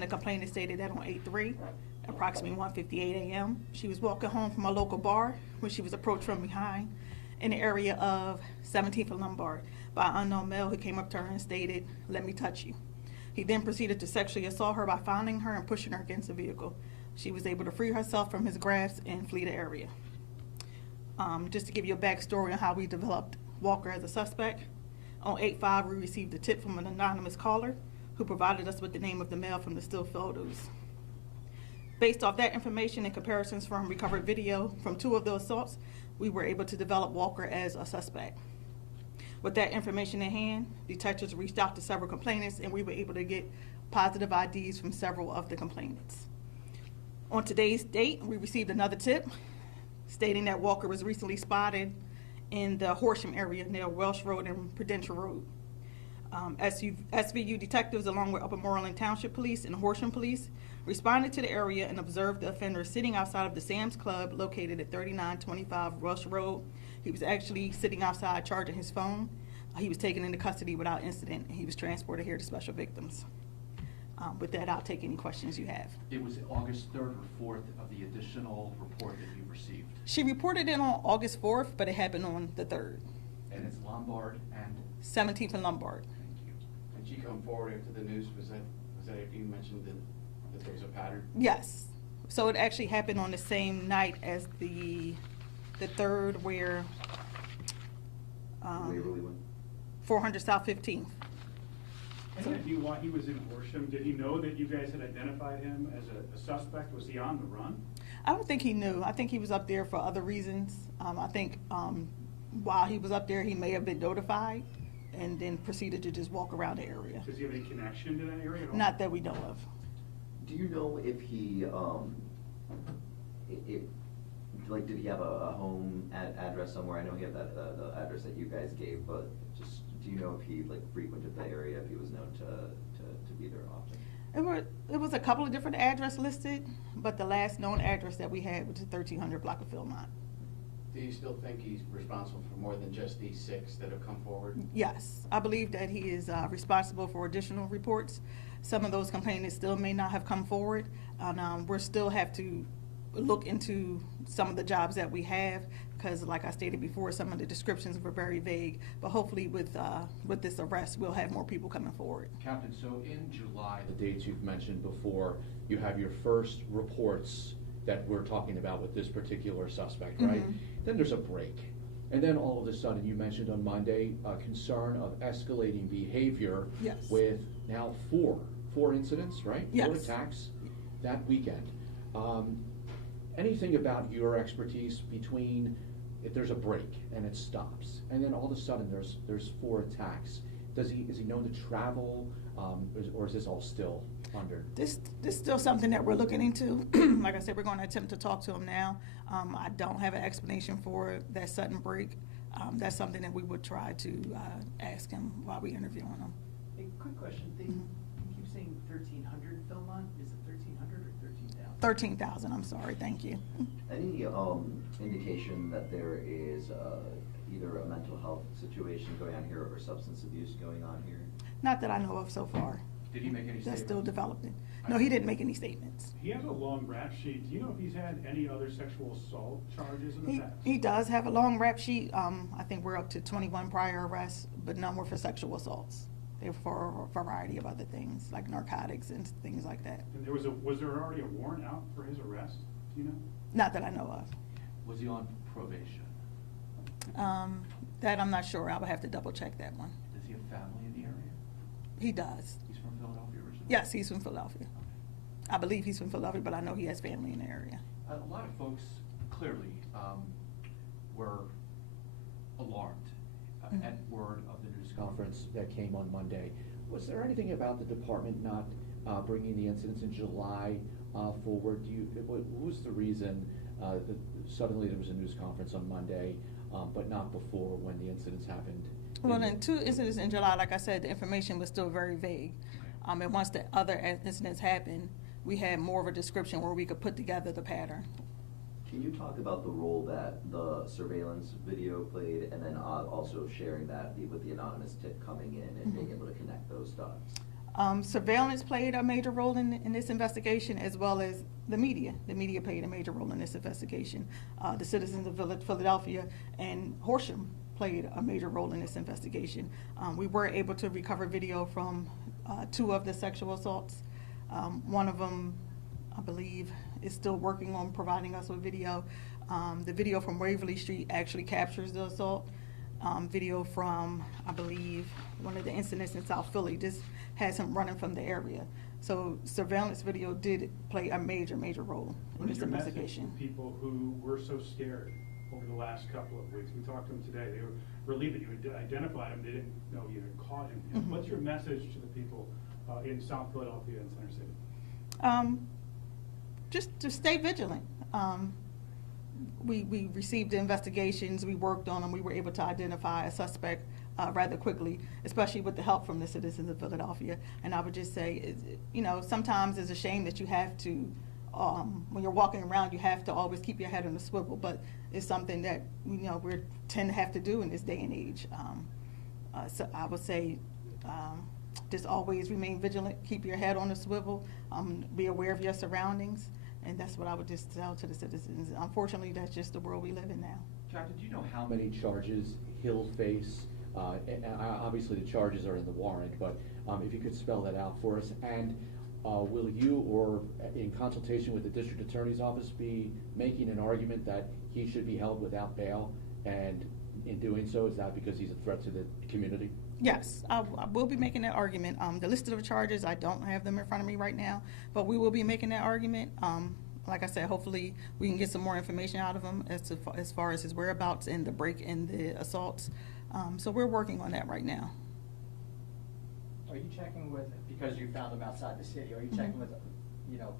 The complainant stated that on 8/3, approximately 1:58 a.m., she was walking home from a local bar when she was approached from behind in the area of 17th and Lombard by an unknown male who came up to her and stated, "Let me touch you." He then proceeded to sexually assault her by finding her and pushing her against the vehicle. She was able to free herself from his grasp and flee the area. Just to give you a backstory on how we developed Walker as a suspect, on 8/5 we received a tip from an anonymous caller who provided us with the name of the male from the still photos. Based off that information and comparisons from recovered video from 2 of the assaults, we were able to develop Walker as a suspect. With that information in hand, detectives reached out to several complainants and we were able to get positive IDs from several of the complainants. On today's date, we received another tip stating that Walker was recently spotted in the Horsham area near Welsh Road and Prudential Road. SVU detectives, along with Upper Moreland Township Police and Horsham Police, responded to the area and observed the offender sitting outside of the Sam's Club located at 3925 Welsh Road. He was actually sitting outside charging his phone. He was taken into custody without incident, and he was transported here to Special Victims. With that, I'll take any questions you have. It was August 3rd or 4th of the additional report that you received. She reported it on August 4th, but it happened on the 3rd. And it's Lombard and? 17th and Lombard. Did she come forward after the news? Was that after you mentioned that there was a pattern? Yes. So it actually happened on the same night as the 3rd, where Waverly one. 400 South 15th. Any idea why he was in Horsham? Did he know that you guys had identified him as a suspect? Was he on the run? I don't think he knew. I think he was up there for other reasons. I think while he was up there, he may have been notified and then proceeded to just walk around the area. Does he have any connection to that area at all? Not that we know of. Do you know if he, did he have a home address somewhere? I know he had the address that you guys gave, but just, do you know if he frequented the area, if he was known to be there often? It was a couple of different addresses listed, but the last known address that we had was the 1300 block of Philmont. Do you still think he's responsible for more than just these 6 that have come forward? Yes, I believe that he is responsible for additional reports. Some of those complainants still may not have come forward, and we still have to look into some of the jobs that we have, because like I stated before, some of the descriptions were very vague, but hopefully with this arrest, we'll have more people coming forward. Captain, so in July, the dates you've mentioned before, you have your first reports that we're talking about with this particular suspect, right? Mm-hmm. Then there's a break. And then all of a sudden, you mentioned on Monday, a concern of escalating behavior. Yes. With now four incidents, right? Yes. 4 attacks that weekend. Anything about your expertise between if there's a break and it stops, and then all of a sudden there's 4 attacks? Is he known to travel, or is this all still under? This is still something that we're looking into. Like I said, we're going to attempt to talk to him now. I don't have an explanation for that sudden break. That's something that we would try to ask him while we interviewing him. A quick question. You keep saying 1,300 Philmont. Is it 1,300 or 13,000? 13,000. I'm sorry. Thank you. Any indication that there is either a mental health situation going on here or substance abuse going on here? Not that I know of so far. Did he make any statements? That's still developing. No, he didn't make any statements. He has a long rap sheet. Do you know if he's had any other sexual assault charges in the past? He does have a long rap sheet. I think we're up to 21 prior arrests, but none were for sexual assaults. They were for a variety of other things, like narcotics and things like that. And was there already a warrant out for his arrest? Do you know? Not that I know of. Was he on probation? That I'm not sure. I would have to double check that one. Does he have family in the area? He does. He's from Philadelphia originally? Yes, he's from Philadelphia. I believe he's from Philadelphia, but I know he has family in the area. A lot of folks clearly were alarmed at word of the news conference that came on Monday. Was there anything about the department not bringing the incidents in July forward? What was the reason that suddenly there was a news conference on Monday, but not before when the incidents happened? Well, in 2 incidents in July, like I said, the information was still very vague. And once the other incidents happened, we had more of a description where we could put together the pattern. Can you talk about the role that the surveillance video played, and then also sharing that with the anonymous tip coming in and being able to connect those dots? Surveillance played a major role in this investigation, as well as the media. The media played a major role in this investigation. The citizens of Philadelphia and Horsham played a major role in this investigation. We were able to recover video from 2 of the sexual assaults. One of them, I believe, is still working on providing us with video. The video from Waverly Street actually captures the assault. Video from, I believe, one of the incidents in South Philly just has him running from the area. So surveillance video did play a major role in What this is your message investigation. to people who were so scared over the last couple of weeks? We talked to them today. They were relieved that you had identified him. They didn't know you had caught him. Mhm. What's your message to the people in South Philadelphia and Center City? Just to stay vigilant. We received the investigations, we worked on them, we were able to identify a suspect rather quickly, especially with the help from the citizens of Philadelphia. And I would just say, sometimes it's a shame that you have to, when you're walking around, you have to always keep your head on the swivel, but it's something that, we tend to have to do in this day and age. So I would say, just always remain vigilant, keep your head on the swivel, be aware of your surroundings, and that's what I would just tell to the citizens. Unfortunately, that's just the world we live in now. Captain, do you know how many charges he'll face? And obviously, the charges are in the warrant, but if you could spell that out for us. And will you, or in consultation with the district attorney's office, be making an argument that he should be held without bail? And in doing so, is that because he's a threat to the community? Yes, I will be making that argument. The list of charges, I don't have them in front of me right now, but we will be making that argument. Like I said, hopefully we can get some more information out of him as far as his whereabouts and the break and the assaults. So we're working on that right now. Are you checking with, because you found him outside the city, are you checking with,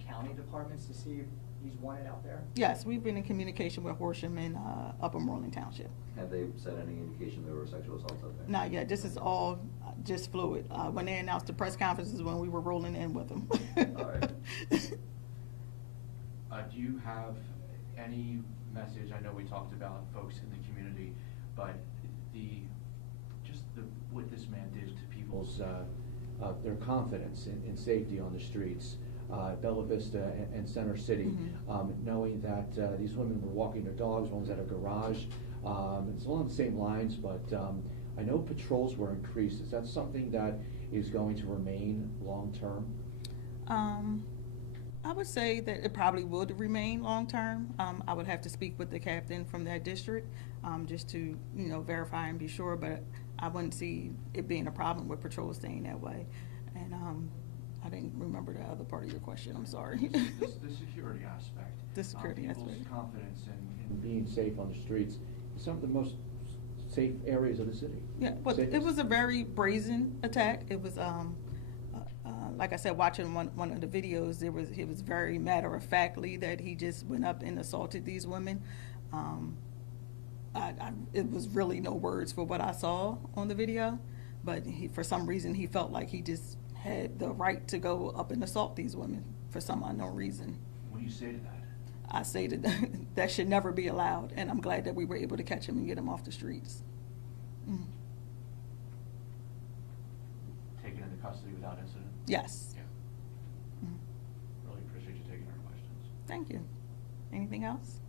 county departments to see if he's wanted out there? Yes, we've been in communication with Horsham and Upper Moreland Township. Have they said any indication there were sexual assaults out there? Not yet. This is all just fluid. When they announced the press conferences, when we were rolling in with them. All right. Do you have any message? I know we talked about folks in the community, but what this man did to people's their confidence in safety on the streets, Bella Vista and Center City, knowing that these women were walking their dogs, one was at a garage. It's along the same lines, but I know patrols were increased. Is that something that is going to remain long-term? I would say that it probably would remain long-term. I would have to speak with the captain from that district just to, verify and be sure, but I wouldn't see it being a problem with patrols staying that way. And I didn't remember the other part of your question, I'm sorry. The security aspect. The security aspect. People's confidence in being safe on the streets. Some of the most safe areas of the city. Yeah, but it was a very brazen attack. It was, like I said, watching one of the videos, it was very matter-of-factly that he just went up and assaulted these women. It was really no words for what I saw on the video, but for some reason he felt like he just had the right to go up and assault these women for some unknown reason. What do you say to that? I say that that should never be allowed, and I'm glad that we were able to catch him and get him off the streets. Taken into custody without incident? Yes. Yeah. Really appreciate you taking our questions. Thank you. Anything else?